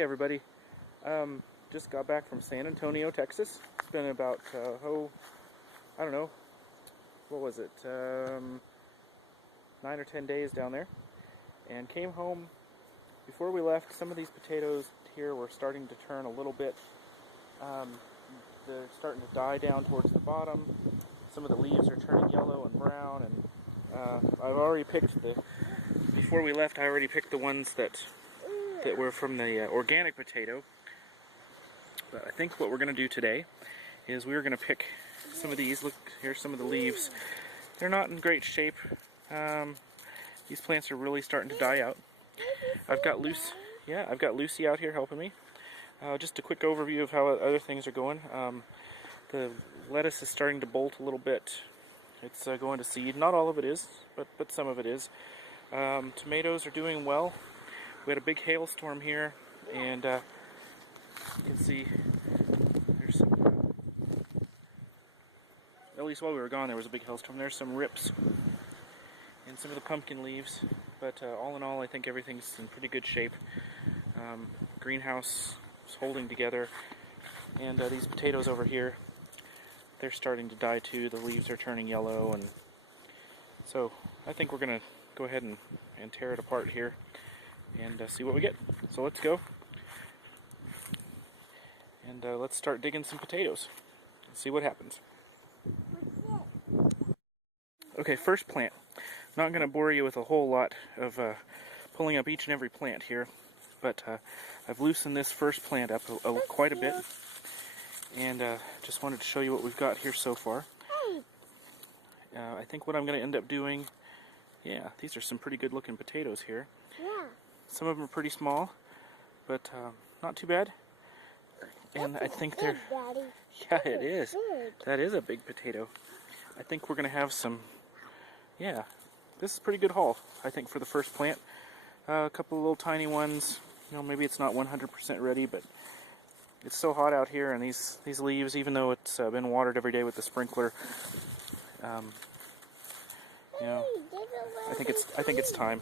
Hey everybody, just got back from San Antonio, Texas. It's been about, I don't know, what was it, 9 or 10 days down there, and came home. Before we left, some of these potatoes here were starting to turn a little bit. They're starting to die down towards the bottom. Some of the leaves are turning yellow and brown, and I've already picked before we left, I already picked the ones that were from the organic potato. But I think what we're going to do today is we're going to pick some of these. Look, here's some of the leaves. They're not in great shape. These plants are really starting to die out. I've got Lucy out here helping me. Just a quick overview of how other things are going. The lettuce is starting to bolt a little bit. It's going to seed. Not all of it is, but some of it is. Tomatoes are doing well. We had a big hailstorm here, and you can see there's some, at least while we were gone there was a big hailstorm. There's some rips in some of the pumpkin leaves, but all in all I think everything's in pretty good shape. Greenhouse is holding together, and these potatoes over here, they're starting to die too. The leaves are turning yellow, and so I think we're going to go ahead and tear it apart here and see what we get. So let's go and let's start digging some potatoes and see what happens. Okay, first plant. Not going to bore you with a whole lot of pulling up each and every plant here, but I've loosened this first plant up quite a bit, and just wanted to show you what we've got here so far. I think what I'm going to end up doing, yeah, these are some pretty good looking potatoes here. Yeah. Some of them are pretty small, but not too bad. And I think they're, yeah, it is. That is a big potato. I think we're going to have some, yeah, this is a pretty good haul, I think, for the first plant. A couple of little tiny ones, you know, maybe it's not 100% ready, but it's so hot out here, and these leaves, even though it's been watered every day with the sprinkler, you know, I think it's time.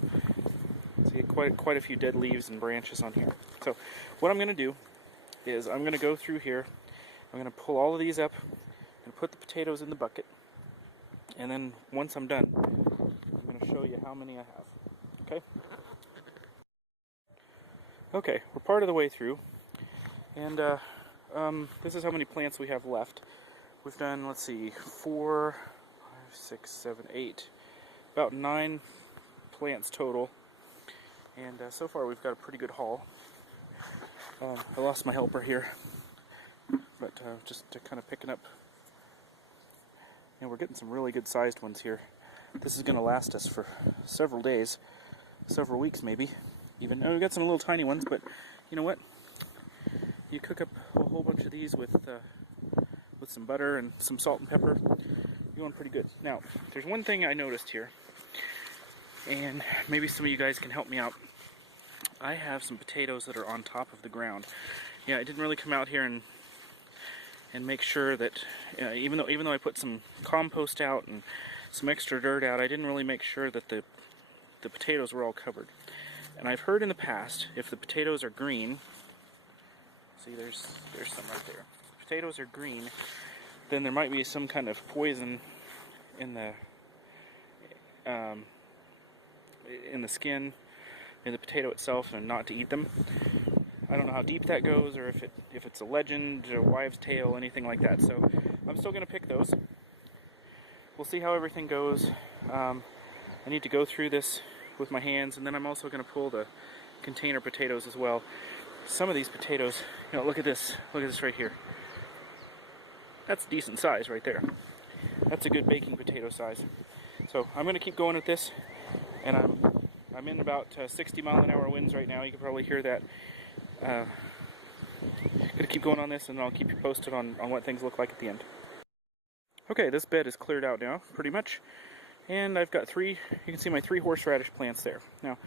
See, quite a few dead leaves and branches on here. So what I'm going to do is I'm going to go through here. I'm going to pull all of these up and put the potatoes in the bucket. And then once I'm done, I'm going to show you how many I have. Okay? Okay, we're part of the way through. And this is how many plants we have left. We've done, let's see, 4, 5, 6, 7, 8. About 9 plants total, and so far we've got a pretty good haul. I lost my helper here, but just kind of picking up, and we're getting some really good sized ones here. This is going to last us for several days, several weeks maybe, even. Oh, we've got some little tiny ones, but you know what? You cook up a whole bunch of these with some butter and some salt and pepper, you're going pretty good. Now, there's one thing I noticed here, and maybe some of you guys can help me out. I have some potatoes that are on top of the ground. Yeah, I didn't really come out here and make sure that, even though I put some compost out and some extra dirt out, I didn't really make sure that the potatoes were all covered. And I've heard in the past, if the potatoes are green, see, there's some right there. If potatoes are green, then there might be some kind of poison in the skin, in the potato itself, and not to eat them. I don't know how deep that goes, or if it's a legend, or wives' tale, anything like that. So I'm still going to pick those. We'll see how everything goes. I need to go through this with my hands, and then I'm also going to pull the container potatoes as well. Some of these potatoes, you know, look at this right here. That's a decent size right there. That's a good baking potato size. So I'm going to keep going with this, and I'm in about 60-mile-an-hour winds right now. You can probably hear that. Going to keep going on this, and then I'll keep you posted on what things look like at the end. Okay, this bed is cleared out now, pretty much. And I've got you can see my 3 horseradish plants there. Now,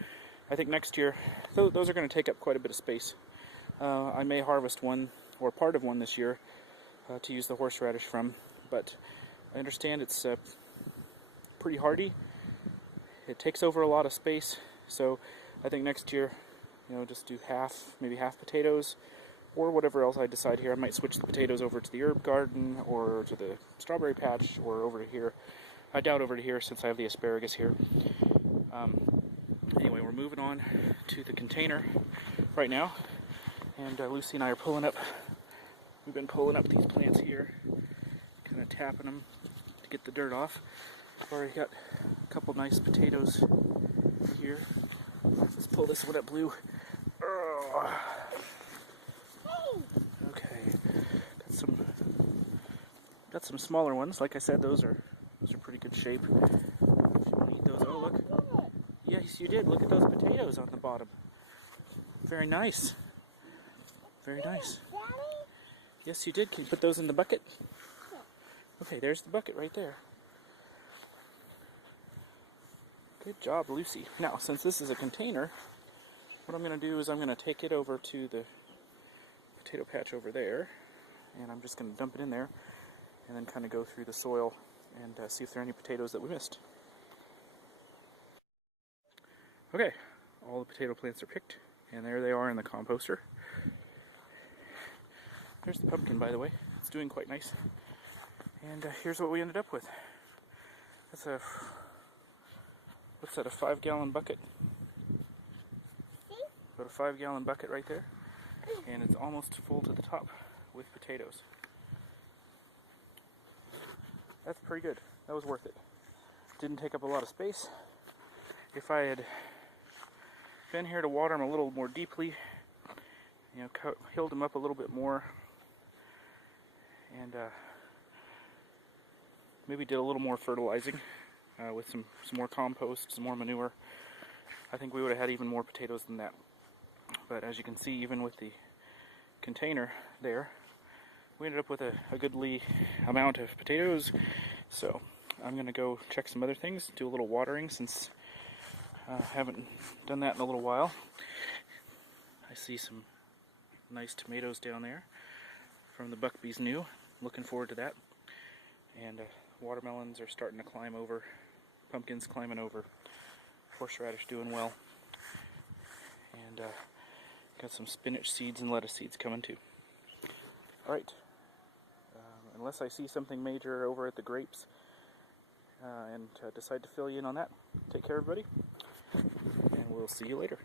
I think next year, those are going to take up quite a bit of space. I may harvest one, or part of one this year, to use the horseradish from, but I understand it's pretty hardy. It takes over a lot of space, so I think next year You know, just do maybe half potatoes, or whatever else I decide here. I might switch the potatoes over to the herb garden, or to the strawberry patch, or over to here. I doubt over to here since I have the asparagus here. Anyway, we're moving on to the container right now, and Lucy and I are pulling up. We've been pulling up these plants here, kind of tapping them to get the dirt off. We've already got a couple nice potatoes here. Let's pull this one up, Blue. Okay, got some smaller ones. Like I said, those are pretty good shape. If you want to eat those, oh look. Yes, you did. Look at those potatoes on the bottom. Very nice. Very nice. Yes, you did. Can you put those in the bucket? Okay, there's the bucket right there. Good job, Lucy. Now, since this is a container, what I'm going to do is I'm going to take it over to the potato patch over there, and I'm just going to dump it in there, and then kind of go through the soil and see if there are any potatoes that we missed. Okay, all the potato plants are picked, and there they are in the composter. There's the pumpkin, by the way. It's doing quite nice. And here's what we ended up with. That's a, what's that, a 5-gallon bucket? About a 5-gallon bucket right there. And it's almost full to the top with potatoes. That's pretty good. That was worth it. Didn't take up a lot of space. If I had been here to water them a little more deeply, you know, hilled them up a little bit more, and maybe did a little more fertilizing with some more compost, some more manure, I think we would have had even more potatoes than that. But as you can see, even with the container there, we ended up with a goodly amount of potatoes. So I'm going to go check some other things, do a little watering since I haven't done that in a little while. I see some nice tomatoes down there from the Buckbee's New. Looking forward to that. And watermelons are starting to climb over, pumpkins climbing over, horseradish doing well, and got some spinach seeds and lettuce seeds coming too. Alright, unless I see something major over at the grapes and decide to fill you in on that, take care everybody, and we'll see you later.